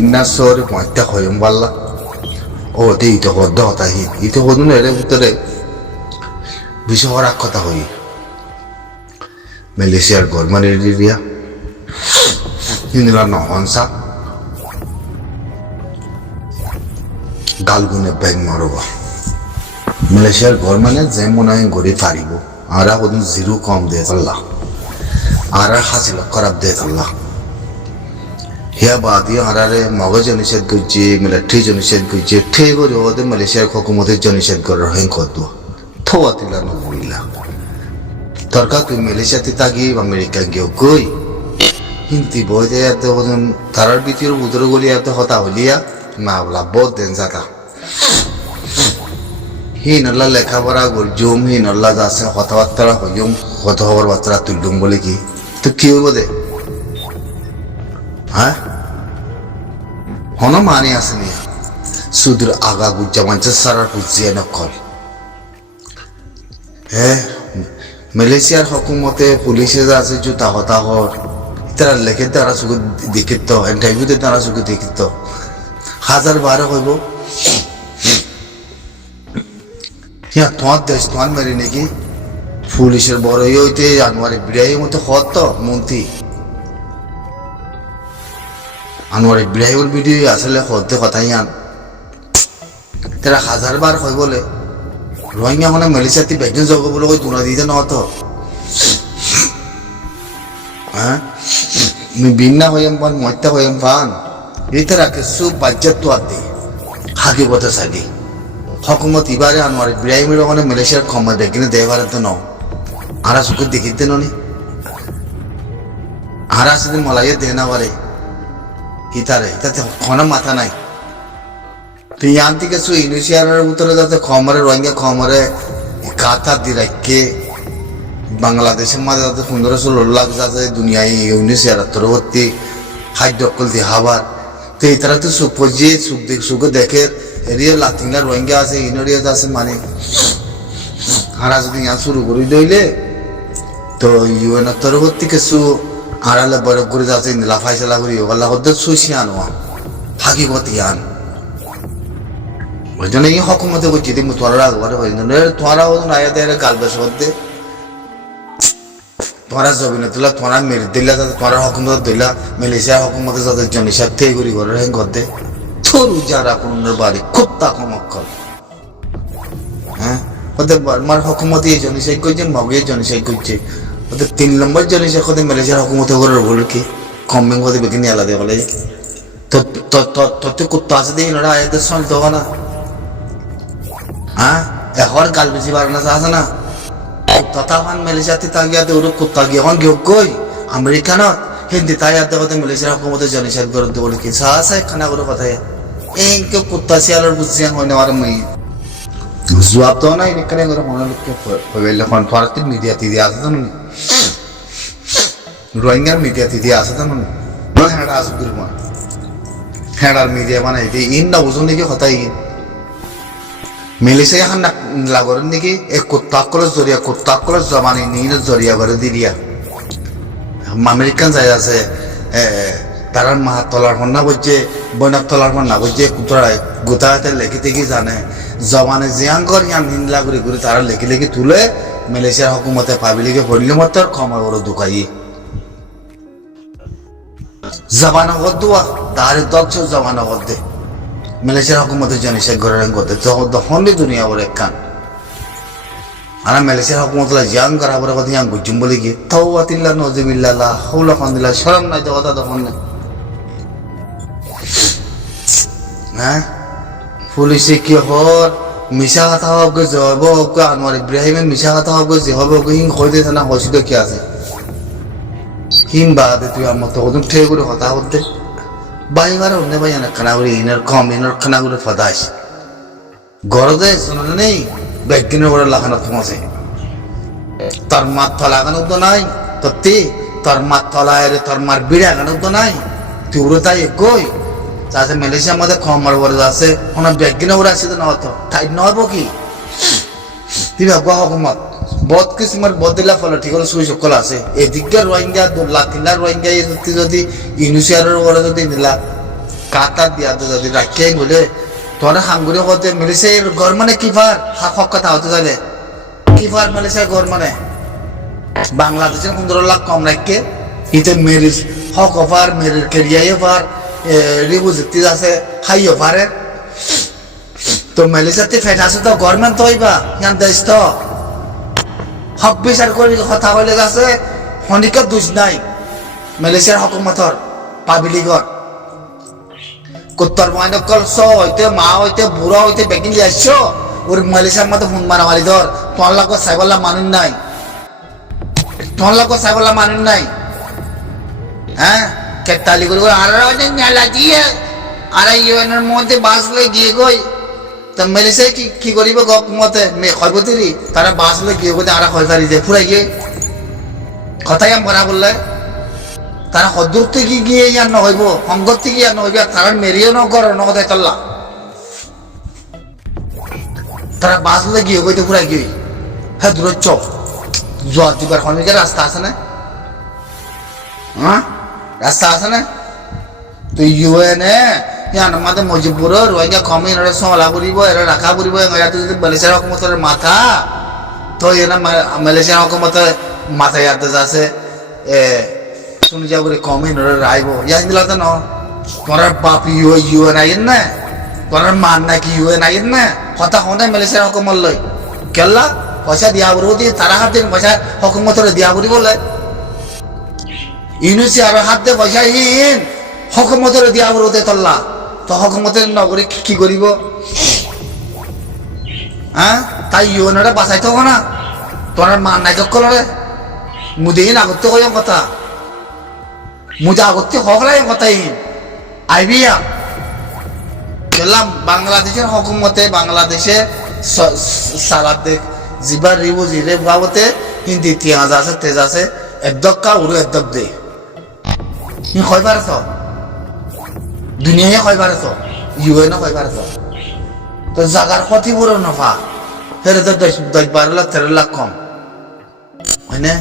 বিন্যাস শহরে পঁয়তা হয়ম পাল্লা ও তে ইতো হদ্দ হতাহি ইতো হদুন এর ভিতরে বিষয় হরাক কথা হই মালয়েশিয়ার গরমান এরিয়া হিন্দুরা নহনসা গালগুনে ব্যাগ মারবা মালয়েশিয়ার গরমানে যেমন আইন গড়ি পারিব আরা হদুন জিরো কম দিয়ে চললা আরা হাসিল খারাপ দিয়ে চললা হিয়া বাদিও আরারে মগজ নিষেধ করছে মিলিটারি নিষেধ করছে ঠে করে ওদের মালয়েশিয়ার হকুমতের নিষেধ করে হেন কত থোয়া তিলা নবইলা দরকার তুই মালয়েশিয়াতে তাগি আমেরিকা গিয়েও কই হিন্দি বই দেয় এত হদুন তারার ভিতরে উদর গলি এত হতা হলিয়া না বলা বহুত দেন যাতা হি নল্লা লেখাপড়া করজুম হি নল্লা যাচ্ছে কথাবার্তা হইম কথা হবার বার্তা তুললুম বলে কি তো কি হইব দে হ্যাঁ হন মানে আসেনি সুদূর আগা গুজ্জা মানছে সারার বুঝিয়ে নকল হ্যাঁ মালয়েশিয়ার হকুমতে পুলিশে যা আছে জুতা হতাহর তারা লেখে তারা সুখ দেখিত ইন্টারভিউতে তারা সুখ দেখিত 1012 হইব ইয়া তোমার দেশ তোমার মেরি নাকি পুলিশের বড় হইতে আনোয়ার ইব্রাহিম মতো হত মন্ত্রী আনোয়ার ইব্রাহিমের ভিডিও আসলে হতে কথাই আন তারা 1000 হয় বলে রোহিঙ্গা মানে মালয়েশিয়াতে বেগন যাব বলে ওই দুনা দিতে নহত হ্যাঁ বিন্না হইম পান মত্যা হইম পান ইতারা কিছু বাজ্জাত তো আদি হাকি বতে সাদি হকুমত ইবারে আনোয়ার ইব্রাহিমের ওখানে মালয়েশিয়ার ক্ষমা বেগিনে দেবার তো নাও আরা সুখ দেখিতে নি আরা সেদিন মলাইয়ে দেনা পারে ইতারে তাতে কোনো মাথা নাই তুই ইয়ান থেকে সু ইউনিশিয়ারের ভিতরে যাতে খমরে রোহিঙ্গা খমরে কাতা দি রাখকে বাংলাদেশের মাঝে যাতে 15-16 লাখ যাতে দুনিয়ায় ইউনিশিয়ার তরবর্তী খাদ্য অকল দিয়ে হাবার তো তারা তো সুখ পজিয়ে সুখ দেখে এরিয়া লাতিংলা রোহিঙ্গা আছে ইনরিয়া আছে মানে আরা যদি ইয়ান শুরু করে দইলে তো ইউএন তরবর্তী কিছু আড়ালে বড় করে যাচ্ছে নীলা ফাইসলা করি ওগুলা হতে সুশি আনোয়া হাকিকত ইয়ান ওই জন্য এই হকুমতে বলছি তুমি তোরা আগবারে হয়ে তোরা আয়া দেয় গাল বেশ হতে তোরা জবিনে তুলা তোরা মেরে দিলা যাতে তোরা হকুমত দিলা মালয়েশিয়ার হকুমতে যাতে জনিসার থেকে করি করে হেন করতে থরু যারা আপনার বাড়ি খুব তাকম অক্ষর হ্যাঁ ওদের বার্মার হকুমতে এই জনিসাই করছেন মগে জনিসাই করছে ওদের 3 নম্বর জনিসা কদে মালয়েশিয়ার হকুমতে করে বলে কি কমেন কদে বেকিনি আলাদা বলে তো তো কুত্তা আছে দিয়ে ওরা আয়াদের চলতে হবে না হ্যাঁ এখন গাল বেশি বাড়ানো আছে না তথাফান মালয়েশিয়াতে তাগিয়াতে ওর কুত্তা গিয়ে এখন গিয়ে কই আমেরিকানত হিন্দি তাইয়াতে হতে মালয়েশিয়ার হকুমতে জনিসাদ করতে বলে কি সাহস খানা করে কথা এই কেউ কুত্তা শিয়ালের বুঝছি হয় না আর মই জবাব তো না এখানে করে মনে লোককে হইলে কোন ভারতের মিডিয়া তিদি আছে তো না রোহিঙ্গার মিডিয়া তিদি আছে তো না হ্যাঁ আজ করবো হ্যাঁ আর মিডিয়া বানাই দিই ইন না বুঝুন নাকি কথাই মালয়েশিয়া এখন লাগরেন নাকি এই কুত্তাকলের জমানি নিয়ে জরিয়া করে দিলিয়া আমেরিকান যাই আছে তারার মাহাত তলার ফোন না বলছে বৈনাক তলার ফোন না বলছে গোটা হাতে লেখি থেকে জানে জমানে জিয়াং কর ইয়ান হিন্দলা করে ঘুরে তারা লেখি তুলে মালয়েশিয়ার হকুমতে পাবি লিখে পড়লে মতো ক্ষমা বড় দুকাই জবানা বদুয়া তাহারে দক্ষ জবানা বদে মালয়েশিয়ার হকুমতে জনিসাই গড়ান করতে তখন দুনিয়া বলে কান আর মালয়েশিয়ার হকুমত জিয়াং করা বলে কথা ইয়াং গুজুম বলে গিয়ে তাওবাতিল্লাহ নজিবিল্লাহ হাওলা খান্দিল্লাহ শরম নাই তো কথা তখন না হ্যাঁ পুলিশে কি হর মিশা কথা হবে জবাব হবে আনোয়ার ইব্রাহিমের মিশা কথা হবে যে হবে হিং হইতে না হসিদ কি আছে হিং বাদে তুই আমার তো ওদম ঠে করে কথা হতে বাইবার অন্য ভাই না খানা করে ইনার কম ইনার খানা করে ফাদাস গরদে শুনে নেই ব্যাগিনের বড় লাগানো তোমাছে তোর মাথা লাগানো তো নাই তত্তি তোর মাথা লাগারে তোর মার বিড়ে লাগানো তো নাই তুই উড়ে তাই কই যাতে মালয়েশিয়ার মধ্যে ক্ষমার বড় আছে ওনার ব্যাগিনে ওরা আসে তো না হতো তাই নহব কি তুই ভাববা হকুমত বদ কিসিমের বদিলা ফলে ঠিক হলো সুই সকল আছে এদিকে রোহিঙ্গা লাতিনা রোহিঙ্গা যদি ইউনিশিয়ারের ওরা যদি নিলা কাতা দিয়া তো যদি রাখে বলে তোরা হাঙ্গুরি হতে মালয়েশিয়ার গড় মানে কিফার হক কথা হতে চাইলে কিফার মালয়েশিয়ার গড় মানে বাংলাদেশের 15 লাখ কম রাখকে ইতে মেরিজ হক অফার মেরির কেরিয়াই অফার রিবুজিটি আছে হাই অফারে তো মালয়েশিয়াতে ফেটাছে তো গভর্নমেন্ট তো হইবা ইয়ান দেশ তো হক বিচার করে কথা কইলে আছে হনিকা দুষ নাই মালয়েশিয়ার হকুমতর পাবলিকর কুত্তর ময়নকল স হইতে মা হইতে বুড়া হইতে বেকিং যাইছো ওর মালয়েশিয়ার মতো ফোন মারামারি ধর তোর লাগো সাইবল্লা মানুষ নাই তোর লাগো সাইবল্লা মানুষ নাই হ্যাঁ কেতালি করে আর নেলা দিয়ে আর ইউএনের মধ্যে বাসলে গিয়ে গই তো মালয়েশিয়া কি করিব গপ মতে মে খয়বতিরি তারা বাসলে গিয়ে গই আর খয় পারি যে ফুরাই গিয়ে কথাই আম করা বললে তারা হদূর থেকে গিয়ে ইয়ার নহইব সংগত থেকে ইয়ার নহইব তারা মেরিও নগর নগদাই তল্লা তারা বাসলে গিয়ে গই তো ফুরাই গিয়ে হ্যাঁ দূর চপ জোয়ার দিবার খনিকের রাস্তা আছে না হ্যাঁ রাস্তা আছে না তো ইউএনএ ইয়ান আমাদের মজিবপুর রোহিঙ্গা কমিন এরা সমলা করিব এরা রাখা করিব এরা যদি মালয়েশিয়ার হকুমতের মাথা তো এরা মালয়েশিয়ার হকুমতের মাথা ইয়াতে আছে শুনে যাব রে কমিন ওরা রাইব ইয়ান দিলা তো ন তোমার বাপ ইউএন আইন না তোমার মান নাকি ইউএন আইন না কথা হনে মালয়েশিয়ার হকুমত লই কেল্লা পয়সা দিয়া বলবো দিয়ে তারা হাত দিন পয়সা হকুমতরে দিয়া বলি বলে ইউনিসি আর হাত দে পয়সা ইন হকুমতের দিয়া বলতে তল্লা তো হকুমতের নগরী কি করিব হ্যাঁ তাই ইউএনরা বাঁচাইতে হবে না তোমার মান নাই কলরে মুদিন আগতে কই কথা মুজা আগতে হকলাই কথা ইন আইবিয়া গেলাম বাংলাদেশের হকুমতে বাংলাদেশে সালাতে জিবার রিবু জিরে ভাবতে হিন্দি তিয়াজ আছে তেজ আছে একদক্কা উড়ু একদক দে কয়বার আছ দুনিয়ায় কয়বার আছ ইউএনও কয়বার আছ তো জাগার ক্ষতি পুরো নফা ফেরে তো 10-12 লাখ 13 লাখ কম হয় না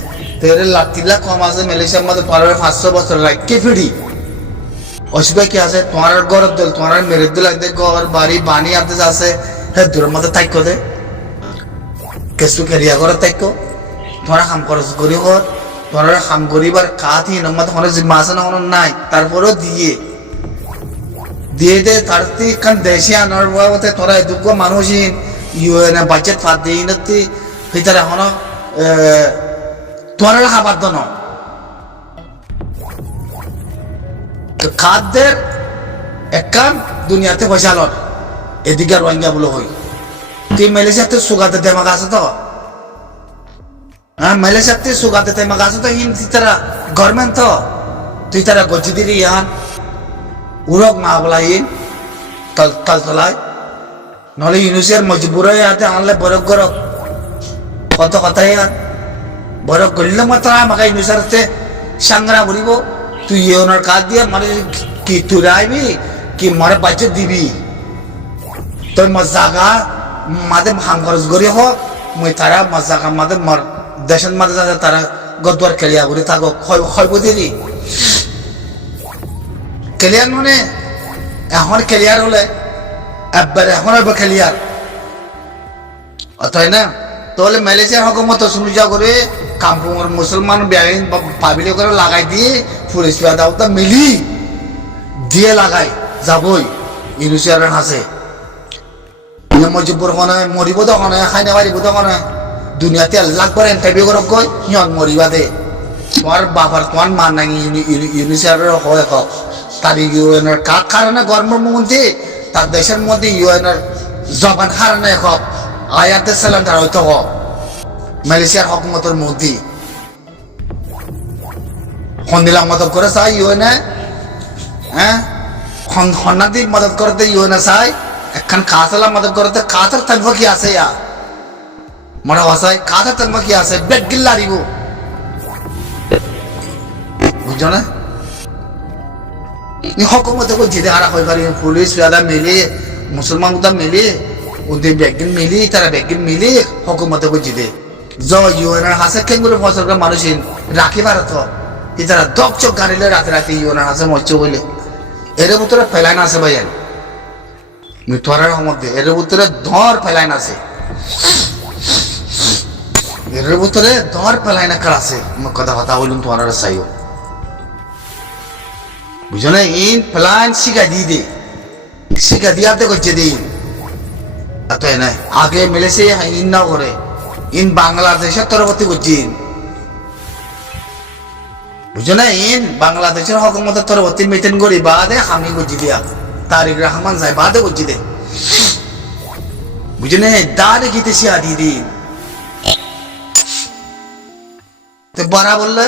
13 লাখ 3 লাখ কম আছে মালয়েশিয়ার মধ্যে তোমার 500 বছর লাগে ফিরি অসুবিধা কি আছে তোমার গড়ের দল তোমার মেরের দল একদম ঘর বাড়ি বানি আনতে আছে হ্যাঁ দূরের মধ্যে তাইক দে কেসু কেরিয়া করে তাইক তোমার হাম খরচ করি কর তোমার হাম করিবার কাতি নম্বর তোমার জিম্মা আছে না কোনো নাই তারপরেও দিয়ে দে তার কান দেশে আনার বাবতে তোরা দুঃখ মানুষই ইউএনএ বাজেট ফাঁদ দিয়ে নতি ভিতরে এখন তোমার খাবার দন খাদ্যের একান দুনিয়াতে পয়সা লন এদিকে রোহিঙ্গা বলে হই তুই মালয়েশিয়াতে সুগাতে দেমাগ আছে তো হ্যাঁ মালয়েশিয়াতে সুগাতে দেমাগ আছে তো হিন্দি তারা গভর্নমেন্ট তো তুই তারা গজি দিলি ইয়ান উড়ক মা বলা ইন তলতলায় নহলে ইউনিসিয়ার মজবুরে ইয়াতে আনলে বরফ গরক কত কথা ইয়ান বরফ গলিলে মাত্র আমাকে ইউনিসারতে সাংরা বলিব তুই ইউনার কাজ দিয়ে মানে কি তুই আইবি কি মরে বাচ্চা দিবি তোর মজাগা মাঝে হাম খরচ করি হোক মই তারা মজাগা মাঝে মর দেশের মাঝে যাতে তারা গদুয়ার খেলিয়া ঘুরে থাকো খয়ব দিলি ক্লিয়ার মানে এখন ক্লিয়ার হলে একবারে এখন হবে ক্লিয়ার তাই না তাহলে মালয়েশিয়ার হকুমত শুনে যা করে কাম্পুর মুসলমান বেআইন পাবিলে করে লাগাই দিয়ে পুলিশ দাওতা মিলি দিয়ে লাগাই যাবই ইউনিসিয়ার হাসে মজিবুর হনে মরিব তো হনে খাইনে পারিব তো হনে দুনিয়াতে লাখবার ইন্টারভিউ করক গই সিহঁত মরিবা দে তোমার বাবার তোমার মান নাই ইউনিসিয়ার হয় হোক তার ইউএনের কাক কারণে গভর্নমেন্ট তার দেশের মধ্যে ইউএনের জবান হারানে হোক আয়াতে সিলিন্ডার হইতে হোক মালয়েশিয়ার হকুমতের মধ্যে খন্দিলা মদত করে চাই ইউএনএ হ্যাঁ খন্নাদি মদত করতে ইউএনএ চাই এখন কাতলা মদত করতে কাতার তনব কি আছে ইয়া মরা ভাষায় কাতার তনব কি আছে বেগ গিল্লা দিব বুঝছো না হকুমতে কো জিদে হারা হয়ে পারি পুলিশ পেয়াদা মিলে মুসলমান উদা মিলে ওদের ব্যাগিন মিলি তারা ব্যাগিন মিলি হকুমতে কো জিদে জ ইউএনের হাসে কেঙ্গুলো ফসল মানুষ রাখি পারত তারা দক চক গাড়িলে রাতে রাতে ইউএনের হাসে মরছে বলে এর ভিতরে ফেলাইন আছে ভাইয়ান মিঠোয়ারের মধ্যে এর ভিতরে ধর ফেলাইন আছে এর ভিতরে ধর ফেলাইন কার আছে কথা কথা বলুন তোমার চাইও বুঝো না ইন ফেলাইন শিখা দিয়াতে করছে দিন এত নাই আগে মিলেছে ইন না করে ইন বাংলাদেশের তরফতি করছেন বুঝো না ইন বাংলাদেশের হকুমতের তরফতি মিটিং করি বাদে আমি করছি দিয়া তারিক রহমান যাই বাদে করছি দে বুঝো না দাঁড়ে গিতেছি আদি দিন তো বড়া বললে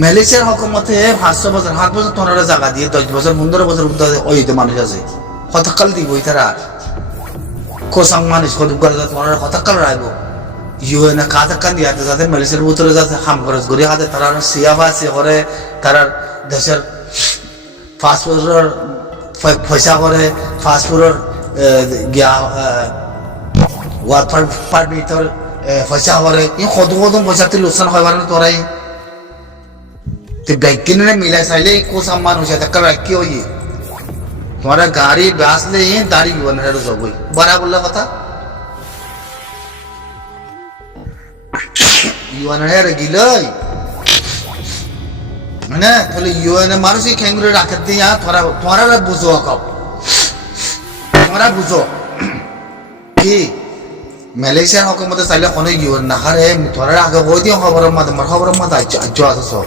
মালয়েশিয়ার হকুমতে 500 বছর 7 বছর তোমরা জায়গা দিয়ে 10 বছর 15 বছর ওই তো মানুষ আছে কতকাল দিব তারা কোসাং মানুষ কত করে তোমরা কতকাল রাখবো ইউএন কাজকান দিয়ে যাতে মালয়েশিয়ার ভিতরে যাতে হাম খরচ করে হাতে তারা সিয়াবাসি করে তারা দেশের পাসপোর্টের পয়সা করে পাসপোর্টের গিয়া ওয়ার্ক পারমিটের পয়সা করে ই কত কত পয়সা তুই লোকসান হয় না তোরাই तो बैग किन्ने मिला साले को सम्मान हो जाता कर रखी हो ये तुम्हारा गाड़ी ब्यास ले ये दाढ़ी युवा नहर जो कोई बड़ा बोला पता युवा नहर गिलो ना थोड़े युवा ने मारो सी खेंगरे रखते यहाँ थोड़ा थोड़ा रा बुझो कब थोड़ा बुझो कि मालয়েশিয়ার হকুমতে চাইলে কোনো युवा नहर है थोड़ा आगे वो दियो खबर मत जो आसा सो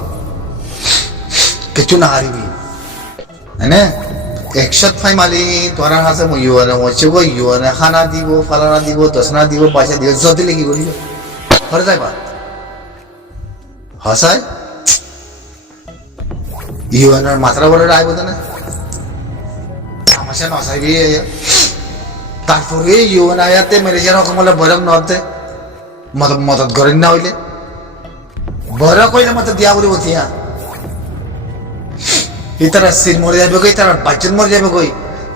কিছু না হারিবি না একশত ফাই মালি তোর হাসে মই ইউনে মছে গো ইউনে খানা দিব ফালানা দিব দশনা দিব পয়সা দিব যদি লাগি করিব হরে যাইবা হাসাই ইউনের মাত্রা বলে রাইব না আমাশা নসাইবি তারপরে ইউন আয়াতে মালয়েশিয়ার হকুমলে বরক নতে মদত করেন না হইলে বরক কইলে মত দিয়া বলি বতিয়া ইতারা সির মরে যাবে কই তারা বাচ্চা মরে যাবে কই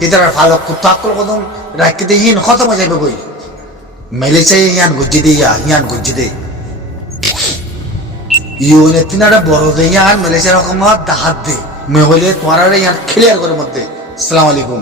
ইতারা ভালো কুতাকল কদম রাখতে হিন খতম হয়ে যাবে কই মালয়েশিয়া ইয়ান গুজি দে ইউনে তিনারা বড় দে ইয়ান মালয়েশিয়ার রকম দাহাত দে মে হইলে তোরারে ইয়ান ক্লিয়ার করে মধ্যে আসসালামু আলাইকুম